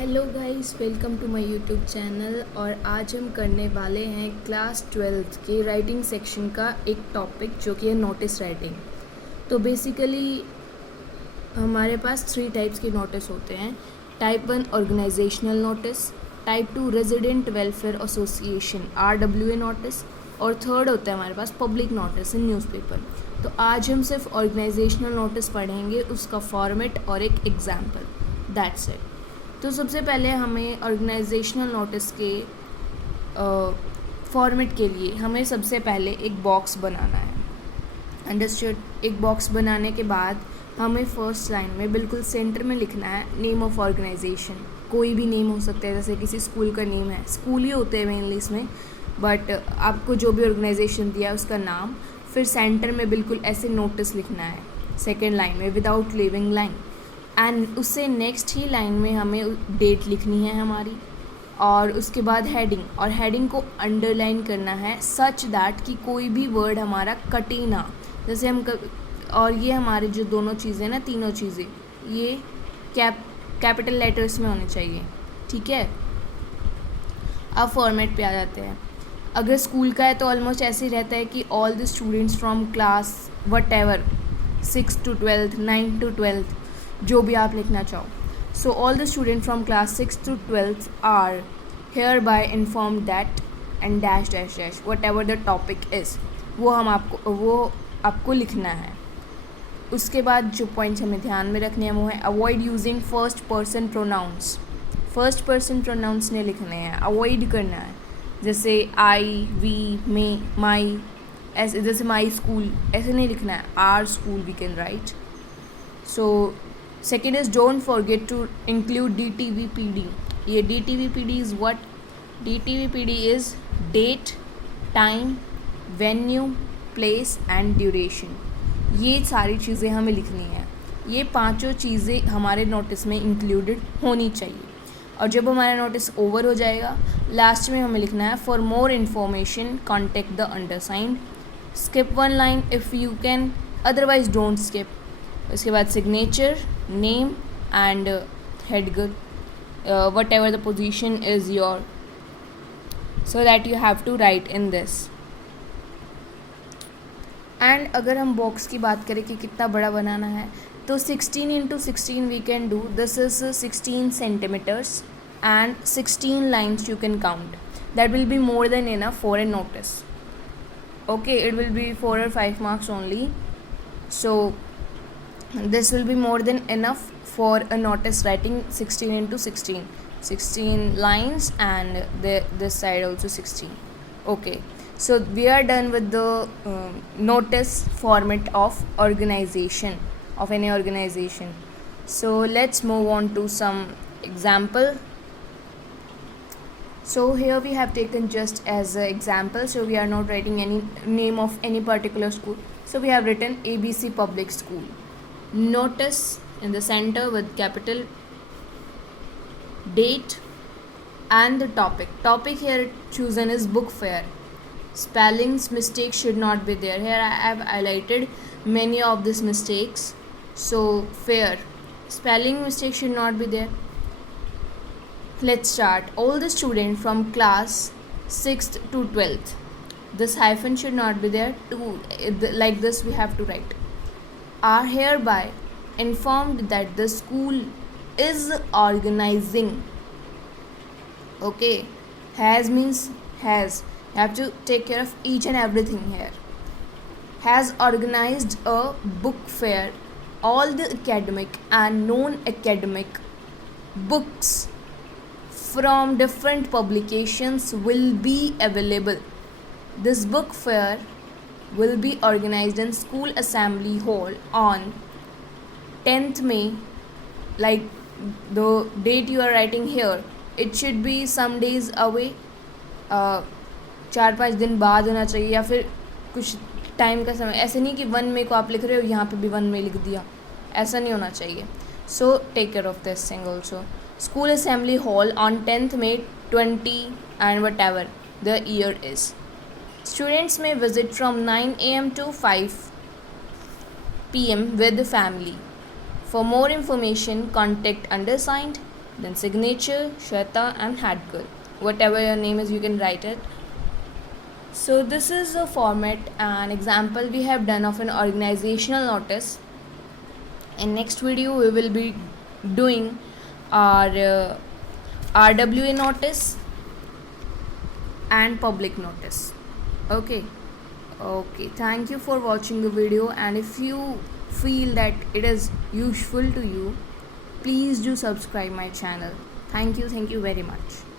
Hello guys, welcome to my YouTube channel. और आज हम करने वाले हैं क्लास 12th के राइटिंग सेक्शन का एक टॉपिक जो कि है नोटिस राइटिंग। तो बेसिकली हमारे पास 3 टाइप्स के नोटिस होते हैं। Type 1 organisational notice, type 2 resident welfare association RWA notice, और थर्ड होता है हमारे पास पब्लिक नोटिस इन न्यूज़पेपर। तो आज हम सिर्फ ऑर्गेनाइजेशनल नोटिस पढ़ेंगे, उसका फॉर्मेट और एक एग्जाम्पल, दैट्स इट। तो सबसे पहले हमें ऑर्गेनाइजेशनल नोटिस के फॉर्मेट के लिए हमें सबसे पहले एक बॉक्स बनाना है। अंडरस्टूड। एक बॉक्स बनाने के बाद हमें फर्स्ट लाइन में बिल्कुल सेंटर में लिखना है नेम ऑफ ऑर्गेनाइजेशन। कोई भी नेम हो सकता है, जैसे किसी स्कूल का नेम है, स्कूल ही होते हैं मेनली इसमें, बट आपको जो भी ऑर्गेनाइजेशन दिया है उसका नाम। फिर सेंटर में बिल्कुल ऐसे नोटिस लिखना है सेकेंड लाइन में विदाउट लीविंग लाइन। एंड उससे नेक्स्ट ही लाइन में हमें डेट लिखनी है हमारी, और उसके बाद हेडिंग, और हेडिंग को अंडरलाइन करना है सच दैट कि कोई भी वर्ड हमारा कटे ना। जैसे हम और ये हमारे जो दोनों चीज़ें ना, तीनों चीज़ें ये कैपिटल लेटर्स में होनी चाहिए, ठीक है। अब फॉर्मेट पे आ जाते हैं। अगर स्कूल का है तो ऑलमोस्ट ऐसे ही रहता है कि all the students from class what ever 6 to 12th 9 to 12th, जो भी आप लिखना चाहो। So all the student from class 6 to 12th are hereby inform that and dash dash dash whatever the topic is, वो आपको लिखना है। उसके बाद जो पॉइंट्स हमें ध्यान में रखने हैं वो है avoid using first person pronouns. First person pronouns ने लिखने हैं, अवॉइड करना है। जैसे आई, वी, मे, माई, ऐसे जैसे माई स्कूल ऐसे नहीं लिखना है, our school we can write. So second is don't forget to include DTVPD. ये DTVPD is what? DTVPD is date, time, venue, place and duration. ये सारी चीज़ें हमें लिखनी है। ये पांचों चीज़ें हमारे नोटिस में इंक्लूडेड होनी चाहिए। और जब हमारा नोटिस ओवर हो जाएगा, लास्ट में हमें लिखना है for more information contact the undersigned. Skip one line if you can, otherwise don't skip. उसके बाद सिग्नेचर, नेम एंड हेडगर, whatever the position is your, so that you have to write in this. And अगर हम box की बात करें कि कितना बड़ा बनाना है, तो 16 into 16 we can do. This is 16 centimeters and 16 lines you can count. That will be more than enough for a notice. Okay, it will be 4 or 5 marks only. So this will be more than enough for a notice writing 16 into 16. 16 lines and this side also 16. Okay, so we are done with the notice format of organization, of any organization. So let's move on to some example. So here we have taken just as an example, so we are not writing any name of any particular school. So we have written ABC Public School. Notice in the center with capital, date and the topic. Topic here chosen is book fair. Spellings mistakes should not be there. Here I have highlighted many of these mistakes. So fair, spelling mistake should not be there. Let's start. All the students from class 6th to 12th. This hyphen should not be there. Like this we have to write. Are hereby informed that the school is organizing. Okay, has means has. You have to take care of each and everything here. Has organized a book fair. All the academic and non-academic books from different publications will be available. This book fair will be organized in School Assembly Hall on 10th May. Like the date you are writing here, it should be some days away. 4-5 दिन बाद होना चाहिए, या फिर कुछ time का समय। ऐसे नहीं कि 1 मई को आप लिख रहे हो यहाँ पे भी 1 मई लिख दिया, ऐसा नहीं होना चाहिए। So take care of this thing also. School Assembly Hall on 10th May 20 and whatever the year is. Students may visit from 9 a.m. to 5 p.m. with the family. For more information, contact undersigned. then signature, Shweta, and head girl. Whatever your name is, you can write it. So this is a format and example we have done of an organizational notice. In next video we will be doing our RWA notice and public notice. Okay, thank you for watching the video, and if you feel that it is useful to you, please do subscribe my channel. Thank you very much.